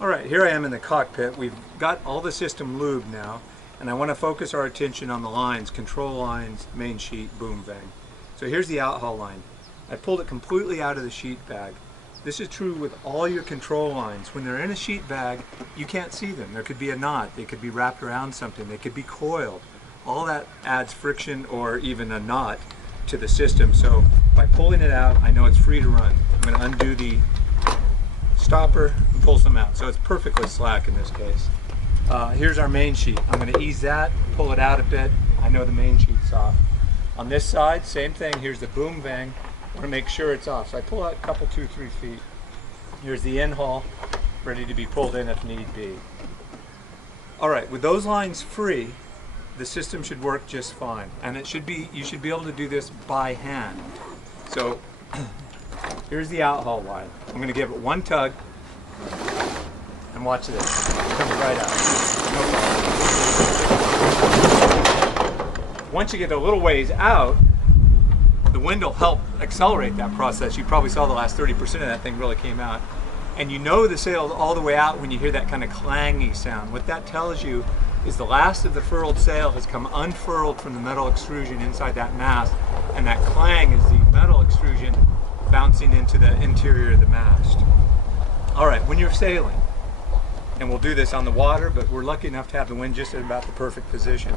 Alright, here I am in the cockpit. We've got all the system lubed now, and I want to focus our attention on the lines, control lines, main sheet, boom vang. So here's the outhaul line. I pulled it completely out of the sheet bag. This is true with all your control lines. When they're in a sheet bag, you can't see them. There could be a knot, they could be wrapped around something, they could be coiled. All that adds friction or even a knot to the system. So by pulling it out, I know it's free to run. I'm going to undo the stopper and pull some out. So it's perfectly slack in this case. Here's our main sheet. I'm going to ease that, pull it out a bit. I know the main sheet's off. On this side, same thing. Here's the boom vang. I want to make sure it's off. So I pull out a couple, 2-3 feet. Here's the in-haul, ready to be pulled in if need be. All right, with those lines free, the system should work just fine. And it should be, you should be able to do this by hand. So here's the outhaul line. I'm going to give it one tug, and watch this. It comes right out. No problem. Once you get a little ways out, the wind will help accelerate that process. You probably saw the last 30% of that thing really came out. And you know the sail's all the way out when you hear that kind of clangy sound. What that tells you is the last of the furled sail has come unfurled from the metal extrusion inside that mast, and that clang is the metal extrusion bouncing into the interior of the mast. All right, when you're sailing, and we'll do this on the water, but we're lucky enough to have the wind just at about the perfect position.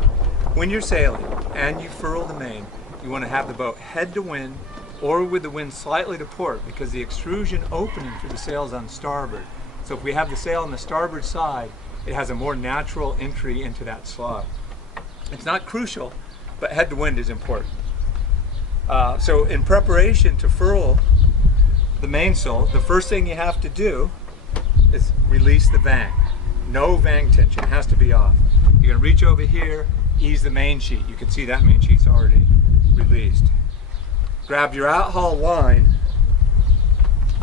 When you're sailing and you furl the main, you want to have the boat head to wind or with the wind slightly to port, because the extrusion opening for the sail is on starboard. So if we have the sail on the starboard side, it has a more natural entry into that slot. It's not crucial, but head to wind is important. So in preparation to furl the mainsail, the first thing you have to do is release the vang. No vang tension, it has to be off. You're going to reach over here, ease the main sheet. You can see that main sheet's already released. Grab your outhaul line,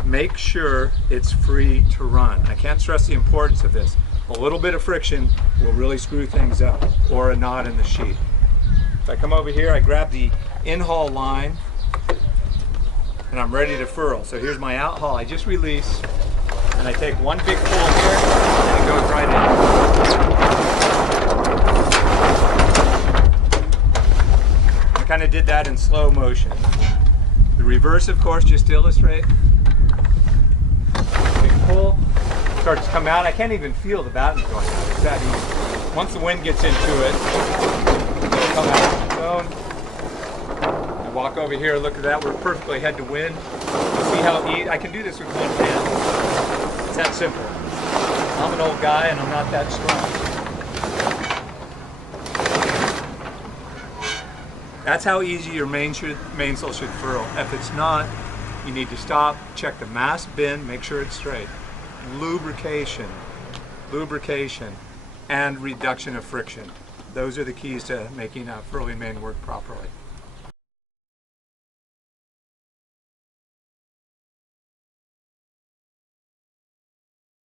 make sure it's free to run. I can't stress the importance of this. A little bit of friction will really screw things up, or a knot in the sheet. If I come over here, I grab the in-haul line, and I'm ready to furl. So here's my outhaul. I just release, and I take one big pull here, and it goes right in. I kind of did that in slow motion. The reverse, of course, just to illustrate. Big pull, starts to come out. I can't even feel the batten going out. It's that easy. Once the wind gets into it, it'll come out on its own. I walk over here, look at that. We're perfectly head to wind. See how easy I can do this with one hand. It's that simple. I'm an old guy and I'm not that strong. That's how easy your mainsail should furl. If it's not, you need to stop, check the mast bend, make sure it's straight. Lubrication, and reduction of friction. Those are the keys to making a furling main work properly.